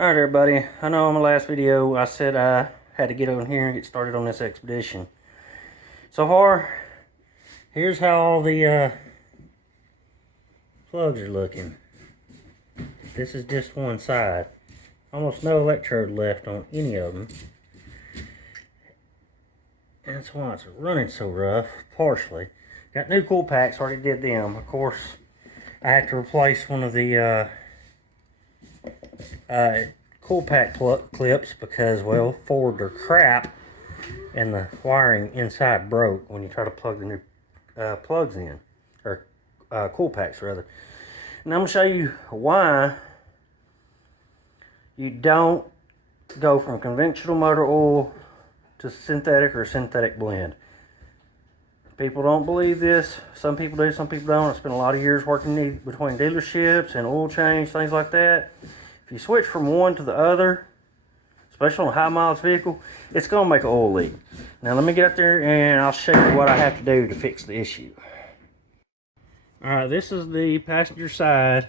Alright everybody, I know in my last video I said I had to get on here and get started on this expedition. So far, here's how all the plugs are looking. This is just one side. Almost no electrode left on any of them. And that's why it's running so rough, partially. Got new cool packs, already did them. Of course, I had to replace one of the cool pack clips because, well, forward are crap and the wiring inside broke when you try to plug the new plugs in, or cool packs rather. And I'm going to show you why you don't go from conventional motor oil to synthetic or synthetic blend. People don't believe this. Some people do, some people don't. I spent a lot of years working between dealerships and oil change, things like that. If you switch from one to the other, especially on a high mileage vehicle, it's going to make an oil leak. Now let me get up there and I'll show you what I have to do to fix the issue. Alright, this is the passenger side.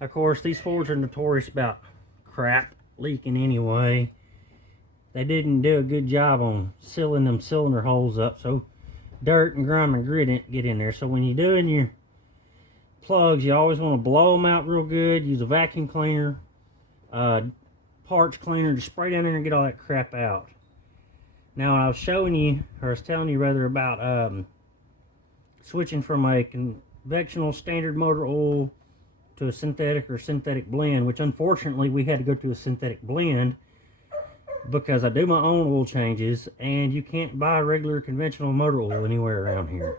Of course, these Fords are notorious about crap leaking anyway. They didn't do a good job on sealing them cylinder holes up, so dirt and grime and grit get in there. So when you're doing your plugs, you always want to blow them out real good. Use a vacuum cleaner, parts cleaner, just spray down there and get all that crap out. Now I was showing you, or I was telling you rather, about switching from a conventional standard motor oil to a synthetic or synthetic blend, which unfortunately we had to go to a synthetic blend because I do my own oil changes and you can't buy regular conventional motor oil anywhere around here.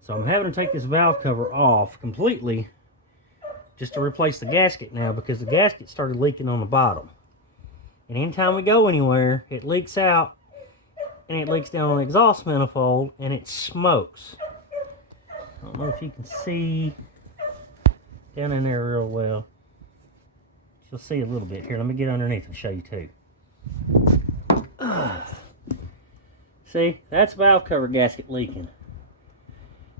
So I'm having to take this valve cover off completely just to replace the gasket now, because the gasket started leaking on the bottom. And anytime we go anywhere, it leaks out and it leaks down on the exhaust manifold and it smokes. I don't know if you can see down in there real well. You'll see a little bit here. Let me get underneath and show you too. See, that's valve cover gasket leaking.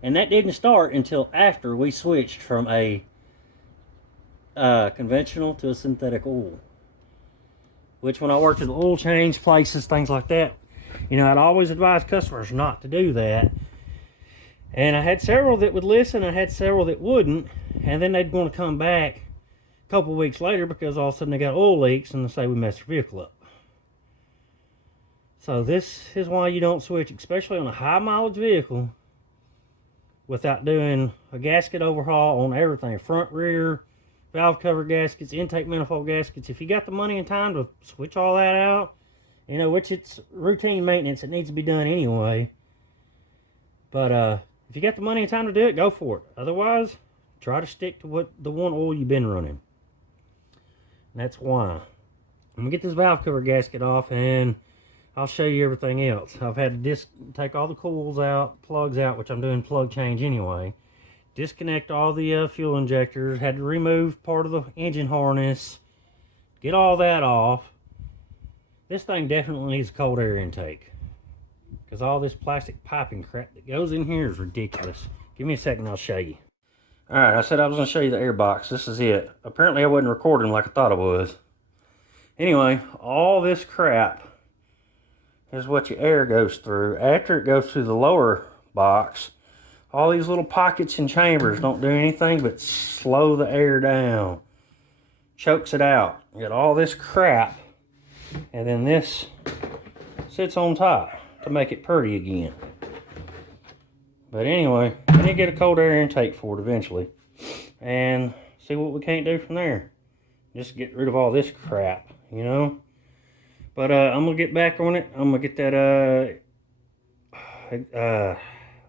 And that didn't start until after we switched from a conventional to a synthetic oil. Which, when I worked at oil change places, things like that, you know, I'd always advise customers not to do that. And I had several that would listen, I had several that wouldn't, and then they'd want to come back a couple of weeks later because all of a sudden they got oil leaks and they say we messed their vehicle up. So this is why you don't switch, especially on a high mileage vehicle, without doing a gasket overhaul on everything. Front, rear, valve cover gaskets, intake manifold gaskets. If you got the money and time to switch all that out, you know, which it's routine maintenance, it needs to be done anyway. But if you got the money and time to do it, go for it. Otherwise, try to stick to the one oil you've been running. And that's why. I'm going to get this valve cover gasket off and I'll show you everything else. I've had to take all the coils out, plugs out, which I'm doing plug change anyway. Disconnect all the fuel injectors. Had to remove part of the engine harness. Get all that off. This thing definitely needs a cold air intake, because all this plastic piping crap that goes in here is ridiculous. Give me a second, I'll show you. Alright, I said I was going to show you the air box. This is it. Apparently I wasn't recording like I thought I was. Anyway, all this crap is what your air goes through. After it goes through the lower box, all these little pockets and chambers don't do anything but slow the air down. Chokes it out. You got all this crap, and then this sits on top to make it pretty again. But anyway, I need to get a cold air intake for it eventually and see what we can't do from there. Just get rid of all this crap, you know. But I'm going to get back on it. I'm going to get that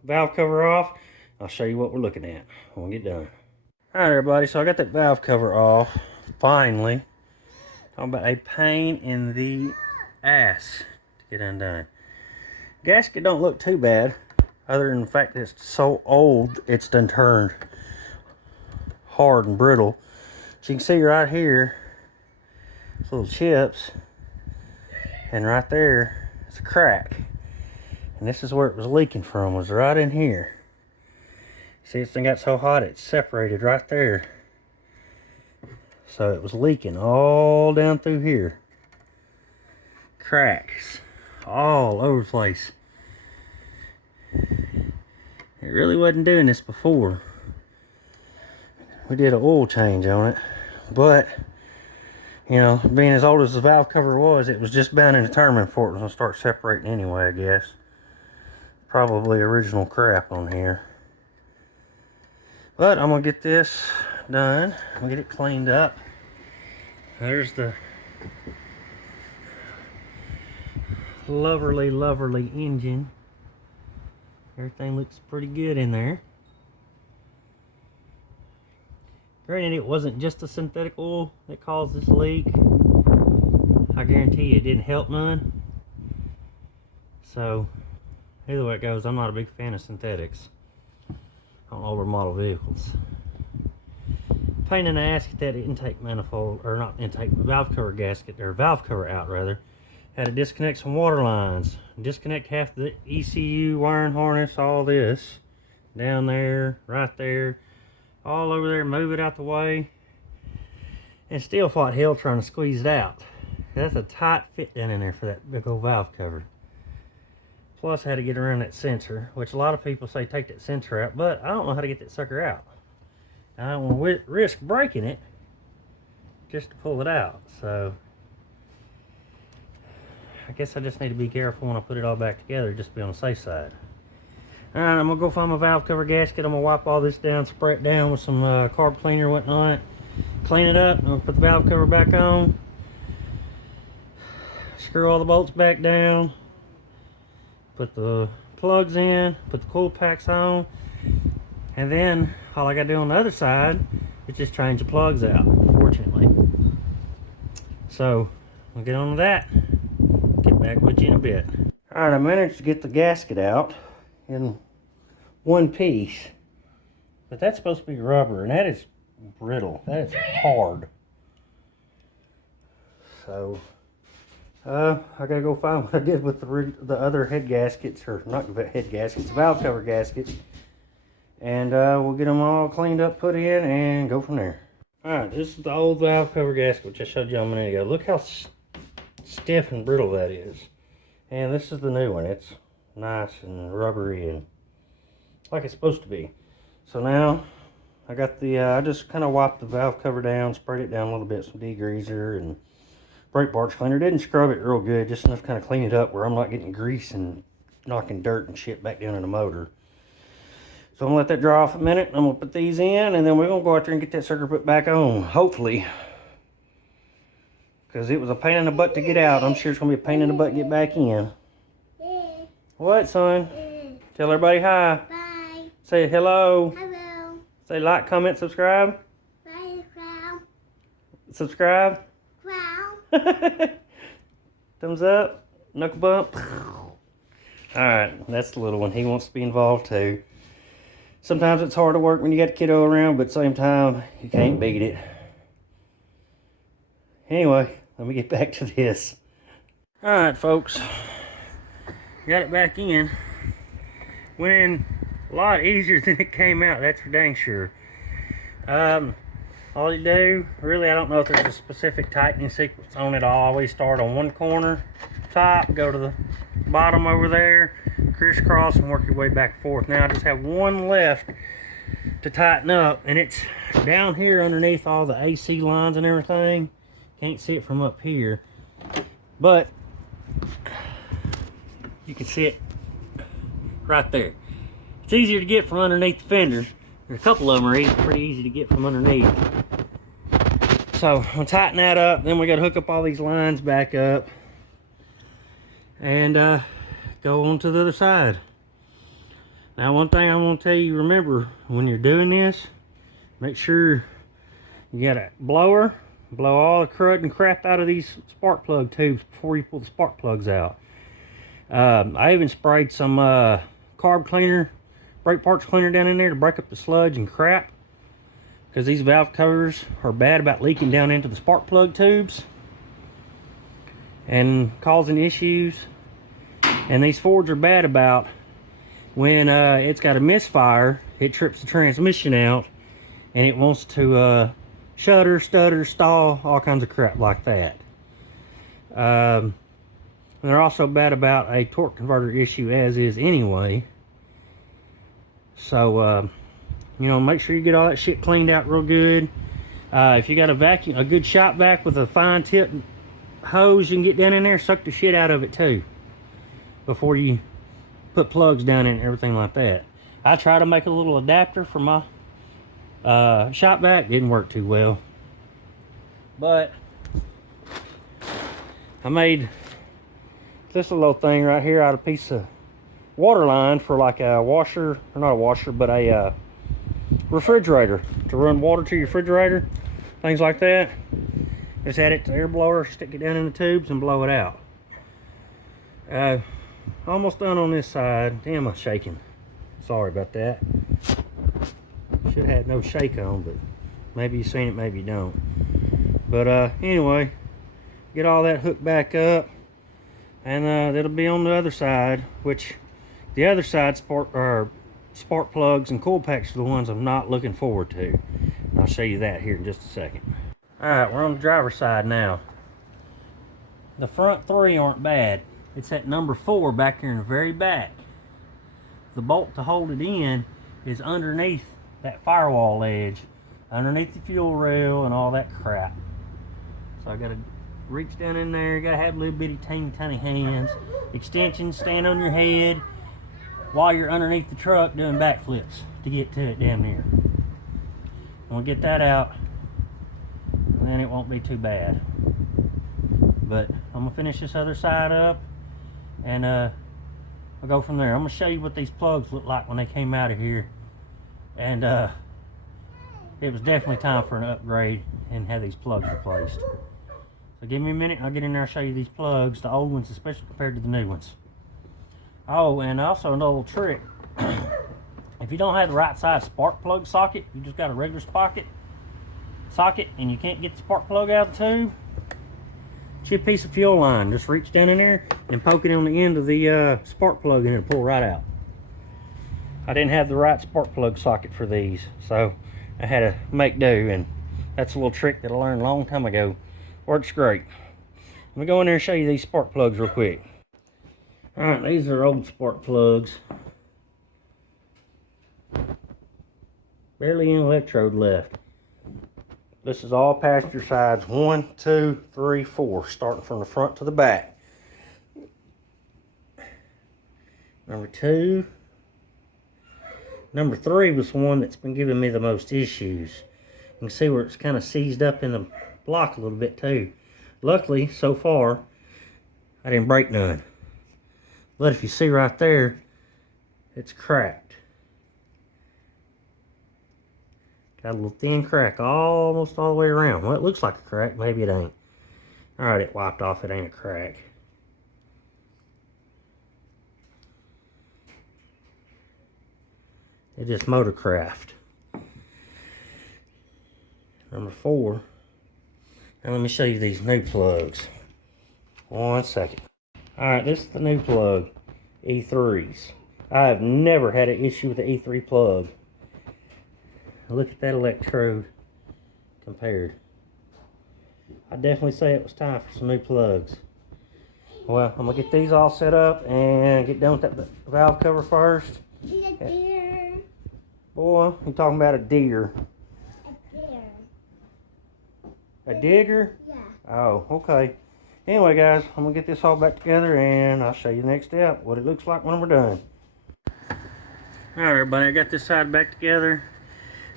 valve cover off. I'll show you what we're looking at when we get done. Alright everybody, so I got that valve cover off, finally. Talking about a pain in the ass to get undone. Gasket don't look too bad, other than the fact that it's so old, it's done turned hard and brittle. So you can see right here, these little chips. And right there is a crack. And this is where it was leaking from, was right in here. See, this thing got so hot it separated right there. So it was leaking all down through here. Cracks all over the place. It really wasn't doing this before. We did an oil change on it, but you know, being as old as the valve cover was, it was just bound and determined before it was gonna start separating anyway, I guess. Probably original crap on here. But I'm gonna get this done. I'm gonna get it cleaned up. There's the lovely engine. Everything looks pretty good in there. Granted, it wasn't just the synthetic oil that caused this leak. I guarantee you it didn't help none. So, either way it goes, I'm not a big fan of synthetics on older model vehicles. Pain in the ass get that intake manifold, or not intake, valve cover gasket, or valve cover out rather. Had to disconnect some water lines, disconnect half the ECU wiring harness, all this, down there, right there, all over there, move it out the way, and still fought hell trying to squeeze it out. That's a tight fit down in there for that big old valve cover. Plus I had to get around that sensor, which a lot of people say take that sensor out, but I don't know how to get that sucker out. I don't want to risk breaking it just to pull it out, so I guess I just need to be careful when I put it all back together, just to be on the safe side. Alright, I'm going to go find my valve cover gasket. I'm going to wipe all this down, spray it down with some carb cleaner and whatnot. Clean it up, I'm going to put the valve cover back on. Screw all the bolts back down. Put the plugs in, put the coil packs on. And then, all I got to do on the other side is just change the plugs out, fortunately. So, we'll get on to that. Get back with you in a bit. Alright, I managed to get the gasket out in one piece. But that's supposed to be rubber, and that is brittle. That is hard. So, I gotta go find what I did with the other head gaskets, or not head gaskets, valve cover gaskets. And we'll get them all cleaned up, put in, and go from there. Alright, this is the old valve cover gasket, which I showed you a minute ago. Look how stiff and brittle that is. And this is the new one. It's nice and rubbery and like it's supposed to be. So now I got the I just kind of wiped the valve cover down, sprayed it down a little bit, some degreaser and brake parts cleaner. Didn't scrub it real good, just enough to kind of clean it up where I'm not getting grease and knocking dirt and shit back down in the motor. So I'm gonna let that dry off a minute. I'm gonna put these in, and then we're gonna go out there and get that sucker put back on, hopefully. Because it was a pain in the butt to get out. I'm sure it's gonna be a pain in the butt to get back in. What, son? Tell everybody hi. Bye. Say hello. Hello. Say like, comment, subscribe. Bye, crown. Subscribe. Crown. Thumbs up. Knuckle bump. Alright, that's the little one. He wants to be involved too. Sometimes it's hard to work when you got a kiddo around, but at the same time, you can't beat it. Anyway, let me get back to this. Alright, folks. Got it back in. Went in a lot easier than it came out, that's for dang sure. All you do, really, I don't know if there's a specific tightening sequence on it. I'll always start on one corner, top, go to the bottom over there, crisscross, and work your way back and forth. Now I just have one left to tighten up, and it's down here underneath all the AC lines and everything. Can't see it from up here, but you can see it right there. It's easier to get from underneath the fender. There's a couple of them are pretty easy to get from underneath. So I'm gonna tighten that up, then we gotta hook up all these lines back up and go on to the other side. Now, one thing I want to tell you, remember when you're doing this, make sure you got a blower, blow all the crud and crap out of these spark plug tubes before you pull the spark plugs out. I even sprayed some carb cleaner, brake parts cleaner down in there to break up the sludge and crap, because these valve covers are bad about leaking down into the spark plug tubes and causing issues. And these Fords are bad about when it's got a misfire, it trips the transmission out and it wants to shutter, stutter, stall, all kinds of crap like that. And they're also bad about a torque converter issue as is anyway. So, you know, make sure you get all that shit cleaned out real good. If you got a good shop vac with a fine tip hose, you can get down in there, suck the shit out of it too, before you put plugs down in and everything like that. I tried to make a little adapter for my shop vac, didn't work too well. But I made this little thing right here out of a piece of water line for like a washer, or not a washer, but a refrigerator, to run water to your refrigerator, things like that. Just add it to air blower, stick it down in the tubes and blow it out. Almost done on this side. Damn, I'm shaking. Sorry about that. Should have had no shake on, but maybe you've seen it, maybe you don't. But anyway, get all that hooked back up, and it'll be on the other side, which the other side spark plugs and coil packs are the ones I'm not looking forward to. And I'll show you that here in just a second. Alright, we're on the driver's side now. The front three aren't bad. It's that number 4 back here in the very back. The bolt to hold it in is underneath that firewall edge, underneath the fuel rail and all that crap. So I gotta reach down in there. You gotta have little bitty tiny hands. Extensions stand on your head while you're underneath the truck doing backflips to get to it damn near. And we'll get that out, and then it won't be too bad. But I'm gonna finish this other side up, and I'll go from there. I'm gonna show you what these plugs look like when they came out of here, and it was definitely time for an upgrade and have these plugs replaced. So give me a minute, I'll get in there and show you these plugs, the old ones especially compared to the new ones. Oh, and also another little trick. If you don't have the right size spark plug socket, you just got a regular socket, and you can't get the spark plug out of the tube, chip piece of fuel line, just reach down in there and poke it on the end of the spark plug, and it'll pull right out. I didn't have the right spark plug socket for these, so I had to make do, and that's a little trick that I learned a long time ago. Works great. Let me go in there and show you these spark plugs real quick. Alright, these are old spark plugs. Barely any electrode left. This is all passenger sides, 1, 2, 3, 4, starting from the front to the back. Number 2. Number 3 was the one that's been giving me the most issues. You can see where it's kind of seized up in the block a little bit too. Luckily, so far, I didn't break none. But if you see right there, it's cracked. Got a little thin crack almost all the way around. Well, it looks like a crack. Maybe it ain't. Alright, it wiped off. It ain't a crack. It's just Motorcraft. Number 4. Now let me show you these new plugs. 1 second. Alright, this is the new plug. E3s. I have never had an issue with the E3 plug. Look at that electrode compared. I definitely say it was time for some new plugs. Well, I'm going to get these all set up and get done with that valve cover first. A deer. Boy, you talking about a deer. A deer. A digger? Yeah. Oh, okay. Anyway, guys, I'm going to get this all back together and I'll show you the next step, what it looks like when we're done. Alright, everybody, I got this side back together.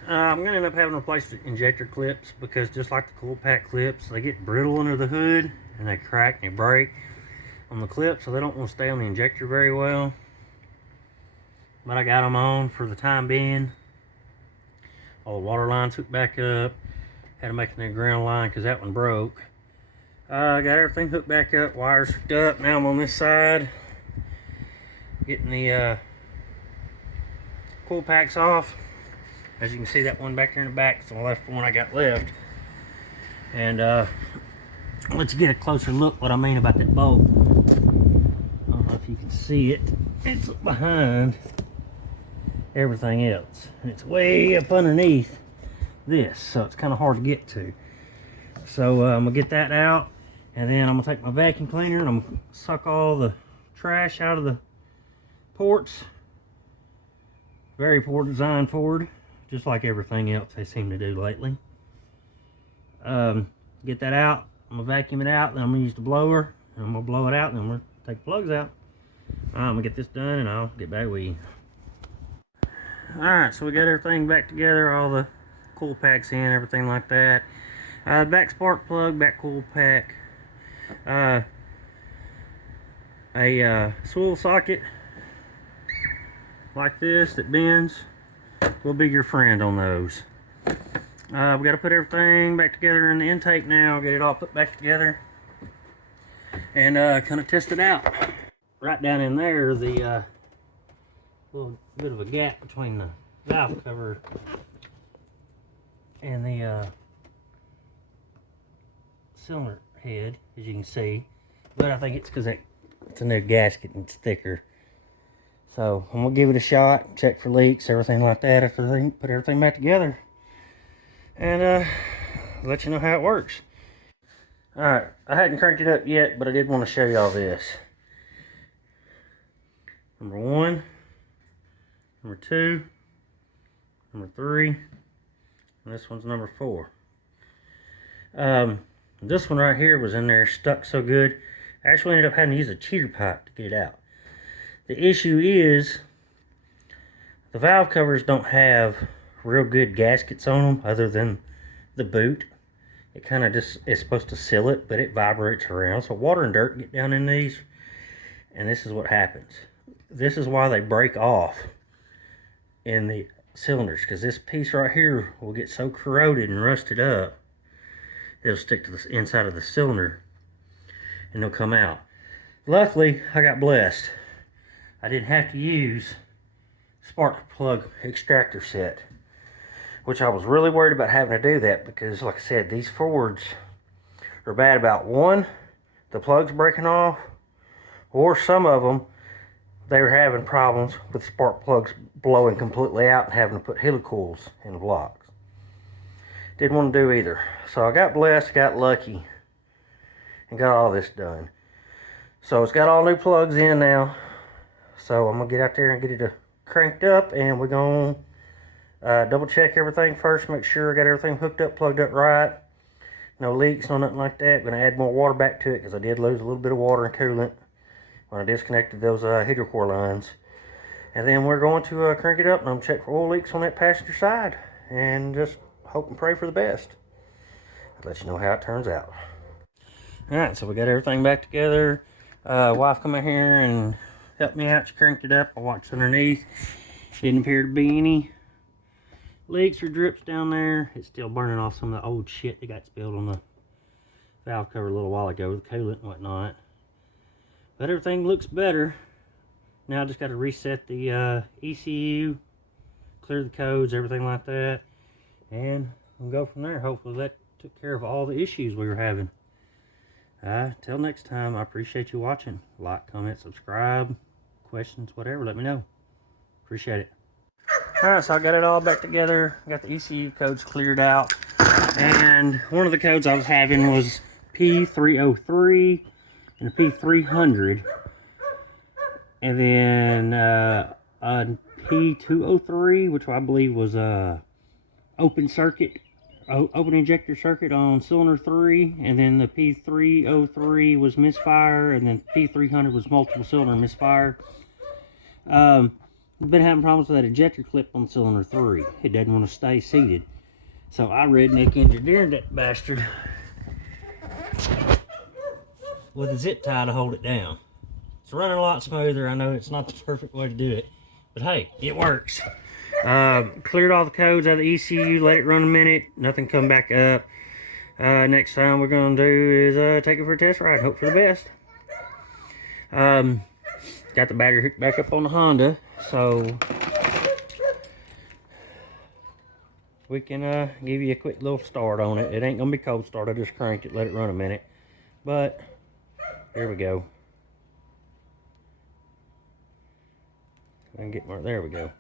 I'm going to end up having to replace the injector clips because just like the coil pack clips, they get brittle under the hood and they crack and they break on the clip, so they don't want to stay on the injector very well. But I got them on for the time being. All the water lines hooked back up. Had to make a new ground line because that one broke. Got everything hooked back up, wires hooked up. Now I'm on this side, getting the coil packs off. As you can see, that one back there in the back is the left one I got left. And I'll let you get a closer look what I mean about that bolt. I don't know if you can see it. It's behind everything else. And it's way up underneath this, so it's kind of hard to get to. So I'm gonna get that out, and then I'm gonna take my vacuum cleaner and I'm gonna suck all the trash out of the ports. Very poor design Ford, just like everything else they seem to do lately. Get that out. I'm gonna vacuum it out, then I'm gonna use the blower, and I'm gonna blow it out, and then I'm gonna take the plugs out. I'm gonna get this done, and I'll get back with you. Alright, so we got everything back together, all the coil packs in, everything like that. Back spark plug, back coil pack, a swivel socket like this that bends will be your friend on those. We got to put everything back together in the intake now, get it all put back together, and kind of test it out. Right down in there, the little bit of a gap between the valve cover and the cylinder head, as you can see, but I think it's because it's a new gasket and it's thicker. So I'm gonna give it a shot, check for leaks, everything like that after they put everything back together, and let you know how it works. Alright, I hadn't cranked it up yet, but I did want to show y'all this. Number 1, number 2, number 3, and this one's number 4. This one right here was in there stuck so good, I actually ended up having to use a cheater pipe to get it out. The issue is the valve covers don't have real good gaskets on them other than the boot. It kind of just is supposed to seal it, but it vibrates around, so water and dirt get down in these, and this is what happens. This is why they break off in the cylinders, because this piece right here will get so corroded and rusted up, it'll stick to the inside of the cylinder and it'll come out. Luckily, I got blessed. I didn't have to use spark plug extractor set, which I was really worried about having to do that, because like I said, these Fords are bad about, one, the plugs breaking off, or some of them, they were having problems with spark plugs blowing completely out and having to put helicoils in the blocks. Didn't want to do either. So I got blessed, got lucky, and got all this done. So it's got all new plugs in now. So I'm going to get out there and get it cranked up, and we're going to double check everything first, make sure I got everything hooked up, plugged up right. No leaks, no nothing like that. Going to add more water back to it, because I did lose a little bit of water and coolant when I disconnected those hydrocore lines. And then we're going to crank it up, and I'm going to check for oil leaks on that passenger side, and just hope and pray for the best. I'll let you know how it turns out. Alright, so we got everything back together. Wife come in here and helped me out. She cranked it up. I watched underneath. Didn't appear to be any leaks or drips down there. It's still burning off some of the old shit that got spilled on the valve cover a little while ago with coolant and whatnot. But everything looks better. Now I just got to reset the ECU, clear the codes, everything like that, and we'll go from there. Hopefully that took care of all the issues we were having. Till next time, I appreciate you watching. Like, comment, subscribe, questions, whatever, let me know. Appreciate it. Alright, so I got it all back together. Got the ECU codes cleared out. And one of the codes I was having was P303 and a P300. And then a P203, which I believe was open injector circuit on cylinder 3, and then the P303 was misfire, and then P300 was multiple cylinder misfire. Been having problems with that ejector clip on cylinder 3. It doesn't want to stay seated. So I redneck engineered that bastard with a zip tie to hold it down. It's running a lot smoother. I know it's not the perfect way to do it, but hey, it works. Cleared all the codes out of the ECU, let it run a minute, nothing come back up. Next time we're going to do is take it for a test ride, hope for the best. Got the battery hooked back up on the Honda, so we can give you a quick little start on it. It ain't going to be cold start, I just cranked it, let it run a minute. But, here we go. And get more, there we go.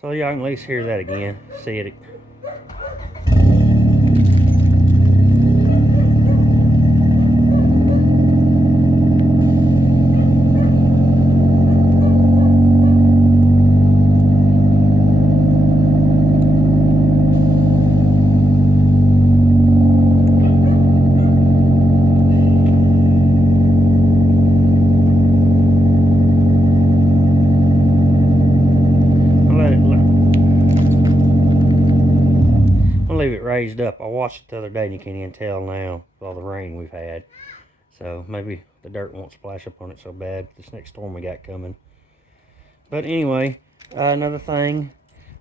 So y'all can at least hear that again, see it Leave it raised up. I watched it the other day and you can't even tell now with all the rain we've had. So maybe the dirt won't splash up on it so bad this next storm we got coming. But anyway, another thing,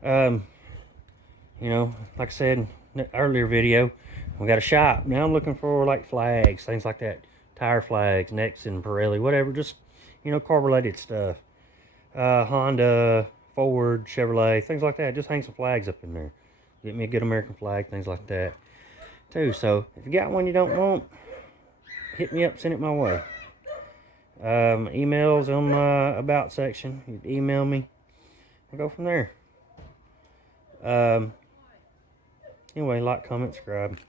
you know, like I said in the earlier video, we got a shop. Now I'm looking for like flags, things like that. Tire flags, Nexen, Pirelli, whatever, just, you know, car-related stuff. Honda, Ford, Chevrolet, things like that. Just hang some flags up in there. Get me a good American flag, things like that, too. So, if you got one you don't want, hit me up, send it my way. Emails on my About section. You can email me. We'll go from there. Anyway, like, comment, subscribe.